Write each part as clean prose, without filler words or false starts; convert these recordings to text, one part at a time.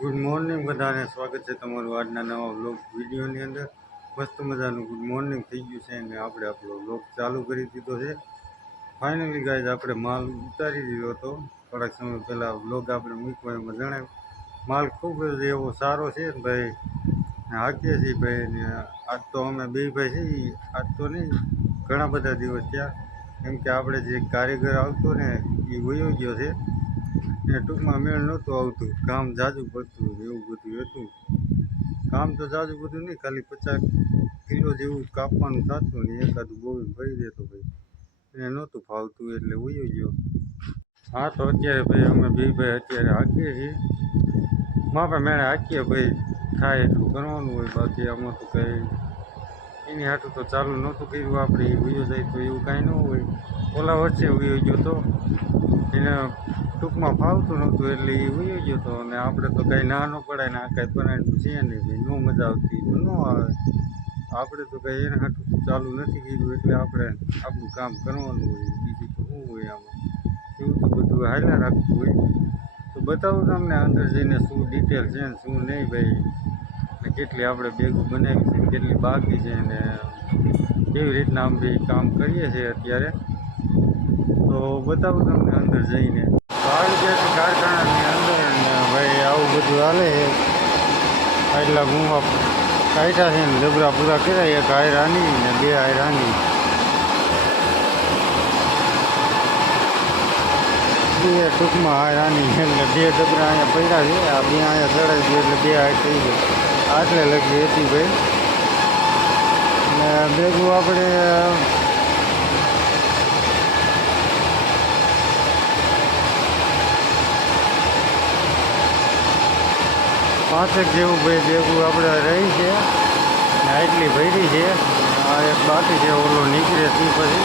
Good morning બધાને સ્વાગત છે તમારું આજના નવા વ્લોગ વિડીયોની અંદર. મસ્ત મજાનું ગુડ મોર્નિંગ થઈ ગયું છે અને આપણે આપણો વ્લોગ ચાલુ કરી દીધો છે. ફાઇનલી ગાઈઝ આપણે માલ ઉતારી દીધો હતો થોડાક સમય પહેલાં. વ્લોગ આપણે મૂક્યો એમાં જણાવ્યું માલ ખૂબ જ એવો સારો છે ભાઈ. હાકીએ છીએ ભાઈ ને આજ તો અમે બે ભાઈ છીએ, આજ તો નહીં ઘણા બધા દિવસ થયા, કેમ કે આપણે જે કારીગર આવતો ને એ વયો ગયો છે ને ટૂંકમાં મેળ નહોતું આવતું, કામ જાજુ પડતું એવું બધું હતું. કામ તો જાજુ બધું નહીં, ખાલી 50 કિલો જેવું કાપવાનું થતું ને એકાદું બોવીને ભરી દેતો ભાઈ, એને નહોતું ફાવતું એટલે વયો ગયો. હા તો અત્યારે ભાઈ અમે બે ભાઈ અત્યારે હાકીએ છીએ, માપે મેળે હાકીએ ભાઈ, થાય એટલું કરવાનું હોય. બાકી આમાં તો કંઈ એની હાટું તો ચાલુ નહોતું કર્યું આપણે, એ વયો જાય તો એવું કાંઈ ન હોય. ઓલા વચ્ચે વયો ગયો તો એને ટૂંકમાં ફાવતું નહોતું એટલે એ વયો ગયો હતો, અને આપણે તો કાંઈ ના ન પડાય ને આ કાંઈ પરાયણું છે નહીં ભાઈ, ન મજા આવતી તો ન આવે. આપણે તો કાંઈ એના હાટું ચાલુ નથી કર્યું એટલે આપણે આપણું કામ કરવાનું હોય, બીજું તો શું હોય આમાં. એવું તો બધું હાલ્યા રાખતું હોય. તો બતાવું તમને અંદર જઈને શું ડિટેલ છે ને શું નહીં ભાઈ, ને કેટલી આપણે બેગો બનાવી છે, કેટલી બાકી છે ને કેવી રીતના આમ બી કામ કરીએ છીએ અત્યારે. તો બતાવું તમને અંદર જઈને. આવી ગયા છે કારખાનાની અંદર ને ભાઈ આવું બધું હાલે છે. આટલા ગુંવા કાઢ્યા છે ને જબરા પૂરા કર્યા, એક હાયરાની ને બે હાયરાની, બે ટૂંકમાં હાયરાની એટલે બે જબરા અહીંયા પડ્યા છે. આ બે અહીંયા ચડાવી દે એટલે બે હાય થઈ ગઈ, આટલે લગી હતી ભાઈ. ને ભેગું આપણે 5 જેવું ભાઈ ભેગું આપણે રહી છે ને આટલી ભરી છે. આ એક બાકી છે, ઓલો નીકળે તે પછી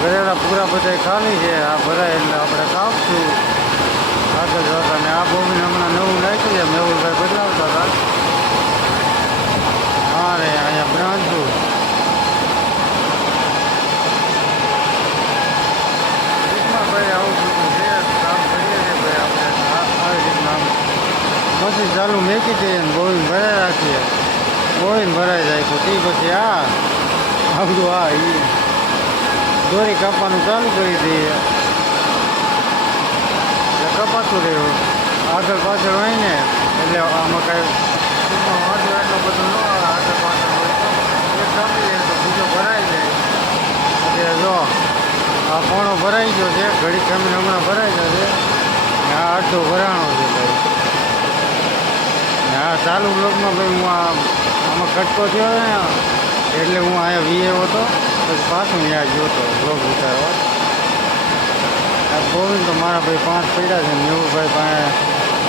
ઘરેડા પૂરા બધા ખાલી છે. આ ભરાય એટલે આપણે કાપશું આગળ જતા. ને આ બોમીને હમણાં નવું નાખ્યું છે, મેહુલભાઈ બદલાવતા હતા. હા રે અહીંયા બ્રાન્ચું ભાઈ આવું બધું છે, કામ કરીએ છીએ ભાઈ આપણે આવી રીતના. પછી ચાલુ મેકી દઈએ ને બોવીને ભરાઈ રાખીએ, બોવીને ભરાઈ જાય તો તે પછી આ બધું આ એ દોરી કાપવાનું ચાલુ કરી દઈએ એટલે કપાતું રહ્યું આગળ પાછળ હોય ને, એટલે આમાં કાંઈ વાંધો એટલો બધો ન આવે. આગળ પાછળ હોય તો એક કાપી જાય તો બીજો ભરાઈ જાય. એટલે જો આ પોણો ભરાઈ ગયો છે, ઘડી ખમીને હમણાં ભરાઈ જશે ને આ અડધો ભરાણો છે ભાઈ. હા ચાલુ બ્લોકમાં ભાઈ હું આમાં કટકો થયો ને એટલે હું અહીંયા વીએવો હતો, પછી પાછું ત્યાં ગયો હતો બ્લોક ઉતારવા. આ ગોવિંદ તો મારા ભાઈ 5 પડ્યા છે, મેહુલભાઈ પાસે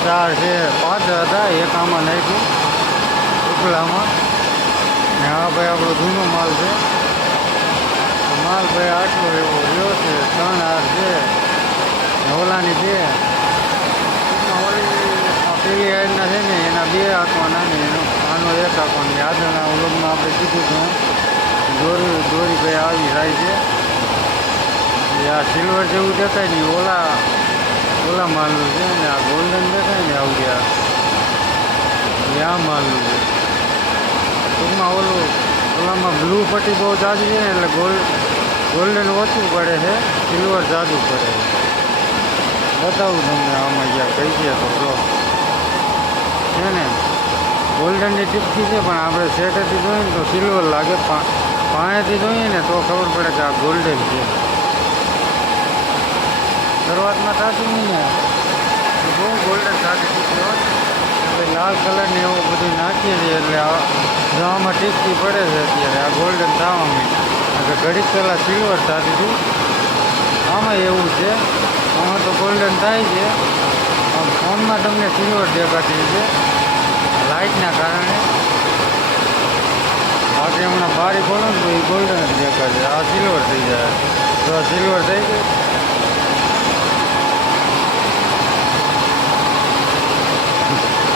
4 છે, 5 હતા, એક આમાં નાખ્યું ઉપલામાં. ને હા ભાઈ આપણો જૂનો માલ છે, માલ ભાઈ આટલો એવો રહ્યો છે. 3 હાર છે ને ઓલાની 2, પેલી હાઈડના છે ને એના 2 આંકવાના ને આનો 1 આંકવાનો. આગળના વ્લોગમાં આપણે કીધું હતું દોરી ભાઈ આવી જાય છે. આ સિલ્વર જેવું દેખાય ને ઓલા માલનું છે ને આ ગોલ્ડન દેખાય ને આવું આ માલનું છે. ટૂંકમાં ઓલામાં બ્લુ પટ્ટી બહુ જાજી છે ને એટલે ગોલ્ડન ઓછું પડે છે, સિલ્વર જાદુ પડે છે. બતાવું તમને આમાં જ્યાં કહી દઈએ તો જો છે ને ગોલ્ડનની ટીપકી છે, પણ આપણે સેટેથી જોઈએ ને તો સિલ્વર લાગે, પાણીથી જોઈએ ને તો ખબર પડે કે આ ગોલ્ડન છે. શરૂઆતમાં થતું નહીં ને બહુ ગોલ્ડન થતી ટીપકી હોય એટલે લાલ કલરને એવું બધું નાખીએ છીએ એટલે આમાં ટીપકી પડે છે. અત્યારે આ ગોલ્ડન થવા માંડી, ઘડીક પહેલાં સિલ્વર થતી હતી. આમાં એવું છે, આમાં તો ગોલ્ડન થાય છે, ફોનમાં તમને સિલ્વર દેખાતી છે લાઇટના કારણે. બાકી હમણાં બારી ખોલો ને તો એ ગોલ્ડન જ દેખાશે, આ સિલ્વર થઈ જાય. તો આ સિલ્વર થઈ ગઈ.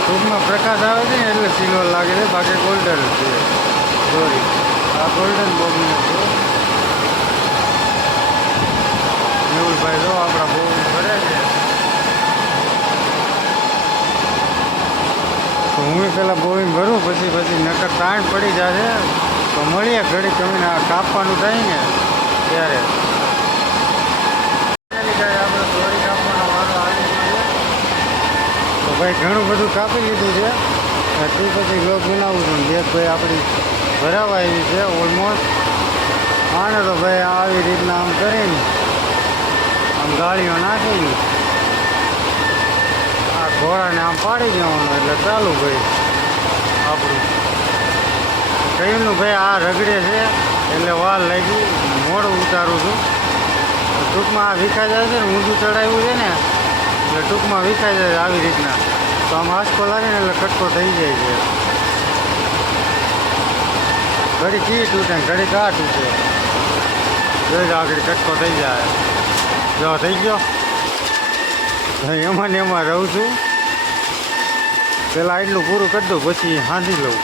ટૂંકમાં પ્રકાશ આવે છે ને એટલે સિલ્વર લાગે છે, બાકી ગોલ્ડન જ છે દોરી. આ ગોલ્ડન બોબીન છે. મેહુલભાઈ જો આપણા બહુ ભરે છે. પહેલાં બોવીને ભરું પછી નકર તાણ પડી જશે. તો મળીએ ઘડી જમીને આ કાપવાનું થાય ને ત્યારે. આપણે દોરી કાપવાનો વારો આવી ગયો છે. તો ભાઈ ઘણું બધું કાપી લીધું છે. તે પછી બ્લોગ બનાવું છું. બેગ ભાઈ આપણી ભરાવા આવી છે ઓલમોસ્ટ. આને તો ભાઈ આવી રીતના આમ કરીને આમ ગાળીઓ નાખી આ ઘોડાને આમ પાડી દેવાનું એટલે ચાલુ ભાઈ આપણું કયુંનું ભાઈ આ રગડે છે એટલે વાર લાગી મોડું ઉતારું છું. ટૂંકમાં આ વિખાઈ જાય છે ને ઊંધું ચડાવ્યું છે ને એટલે ટૂંકમાં વિખાઈ જાય આવી રીતના. તો આમ આંચકો લાગે ને એટલે કટકો થઈ જાય છે. ઘડી કી તૂટે ઘડી કા તૂટે જોઈ આગળ કટકો થઈ જાય. જો થઈ ગયો એમાં ને એમાં રહું છું. પહેલાં એટલું પૂરું કરી દઉં પછી હાંધી લઉં.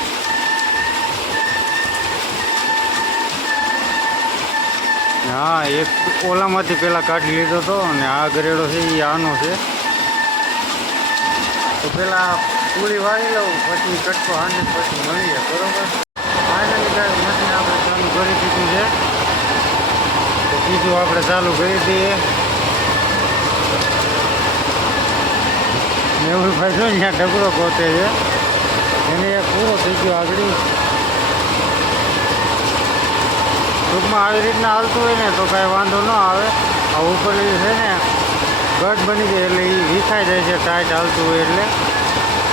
હા એક ઓલામાંથી પહેલાં કાઢી લીધો હતો અને આ ગરેડો છે એ આનો છે. તો પહેલાં પૂરી વાળી લઉં પછી કટકો હાંધી પછી મળીએ બરાબર. ફાઇનલી મશીન આપણે ચાલુ કરી દીધું છે. તો બીજું આપણે ચાલુ કરી દઈએ. મેહુલભાઈ જો ત્યાં ડબરો ગોતે છે એને એક પૂરો થઈ ગયો આગળ. ટૂંકમાં આવી રીતના હાલતું હોય ને તો કાંઈ વાંધો ન આવે. આ ઉપર છે ને ગઢ બની જાય એટલે એ વિખાઈ જાય છે ટાઈટ હાલતું હોય એટલે.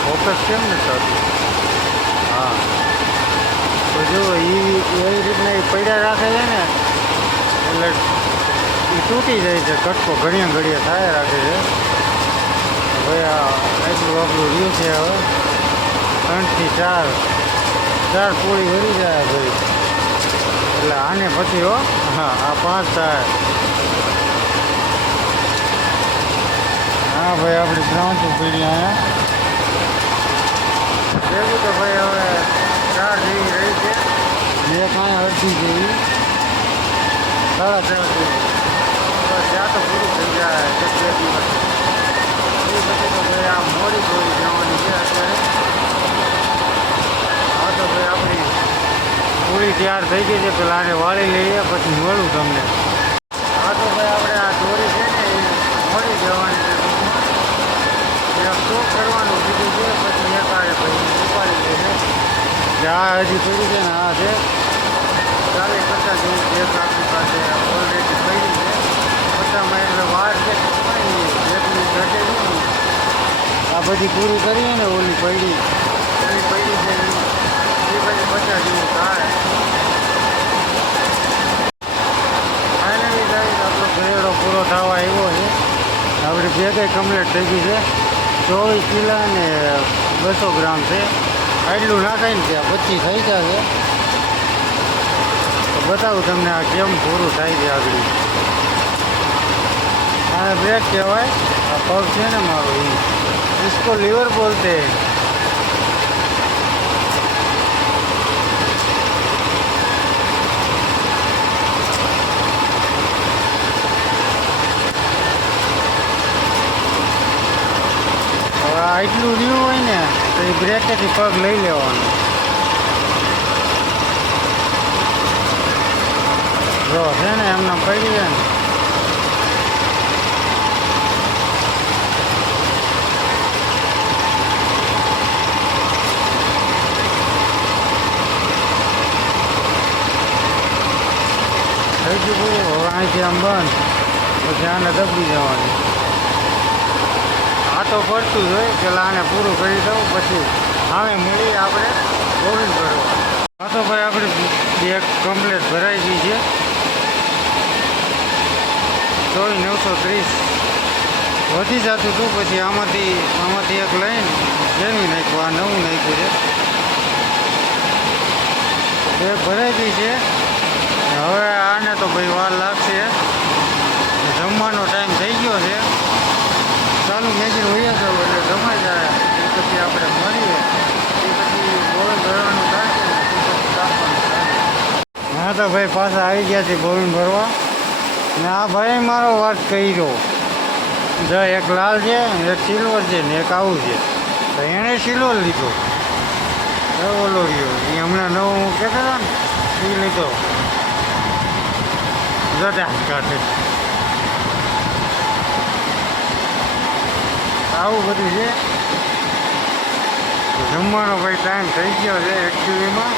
ફોકસ કેમ ને થતું. હા તો જો એવી રીતના એ પડ્યા રાખે છે ને એટલે એ તૂટી જાય છે. કટકો ઘડિયા ઘડિયા થાય રાખે છે. ભાઈ આ એટલું આપણું રહ્યું છે. હવે 3 થી 4 પૂરી વળી જાય ભાઈ એટલે આને પછી હો. હા આ 5 થાય. હા ભાઈ આપણી 3 પીડી અહીંયા ભેગું તો ભાઈ હવે 4 જેવી રહી છે. એક અહીંયા અડધી જેવી 3.5 જેવી. ત્યાં તો પૂરું થઈ જાય 2 દિવસ. એ પછી તો ભાઈ આ મોડી દોરી જવાની છે અત્યારે. હા તો ભાઈ આપણી પૂરી તૈયાર થઈ ગઈ છે. પેલા આને વાળી લઈએ પછી મળું તમને. હા તો ભાઈ આપણે આ દોરી છે ને એ મળી જવાની છે. સ્ટોક કરવાનું કીધું છે પછી એકાડે પછી ઉપાડી લે છે. આ હજી પડી છે ને આ છે 40-50 જેવું એક આપણી પાસે ઓલરેડી પડી છે. બધામાં એટલે વાર છે એટલી ઘટે નહીં. આ બધી પૂરી કરીએ ને ઓલી પડી છે એ બધી 50 જેવું થાય. ફાઇનલી જાય આપણો ઘરેડો પૂરો થવા આવ્યો છે. આપણી બેગઈ કમ્પ્લીટ થઈ ગઈ છે. 24 કિલા ને 200 ગ્રામ છે. આટલું નાખાય ને ત્યાં 25 થઈ જશે. તો બતાવું તમને આ કેમ પૂરું થાય છે આગળ. આ બ્રેક કહેવાય. આ પગ છે ને મારો इसको लीवर बोलते हैं. હવે આટલું રહ્યું હોય ને તો એ બ્રેકેથી પગ લઈ લેવાનો. જો છે ને એમને પડી જાય ને થઈ ગયું પૂરું. હવે અહીંથી આમ બંધ પછી આને દબી જવાનું. આ તો પડતું જ હોય. પેલા આને પૂરું કરી દઉં પછી હવે મળી આપણે બોવિંગ કરવા. આ તો ભાઈ આપણી બેગ કમ્પ્લીટ ભરાઈ ગઈ છે. 24,930 વધી જતું હતું પછી આમાંથી એક લઈને ફેરવી નાખ્યું. આ નવું નાખ્યું છે. બેગ ભરાઈ ગઈ છે. હવે આને તો ભાઈ વાર લાગશે. જમવાનો ટાઈમ થઈ ગયો છે. ચાલુ મેજર હોઈએ તો એટલે જમાઈ જાય. એ પછી આપણે મળીએ. એ પછી બોવિંગ ભરવાનું થાય છે. એ પછી કાપવાનું થાય. હા તો ભાઈ પાછા આવી ગયા છે બોવિંગ ભરવા. ને આ ભાઈ મારો વાત કર્યો. જો એક લાલ છે એક સિલ્વર છે ને એક આવું છે. તો એણે સિલ્વર લીધો. ઓલો રહ્યો એ હમણાં નવો હું કહેતો હતો ને એ લીધો જટા કાઢે આવું બધું છે. તો જમવાનો ભાઈ ટાઈમ થઈ ગયો છે એકચ્યુઅલીમાં,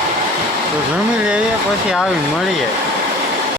તો જમી લઈએ પછી આવીને મળીએ.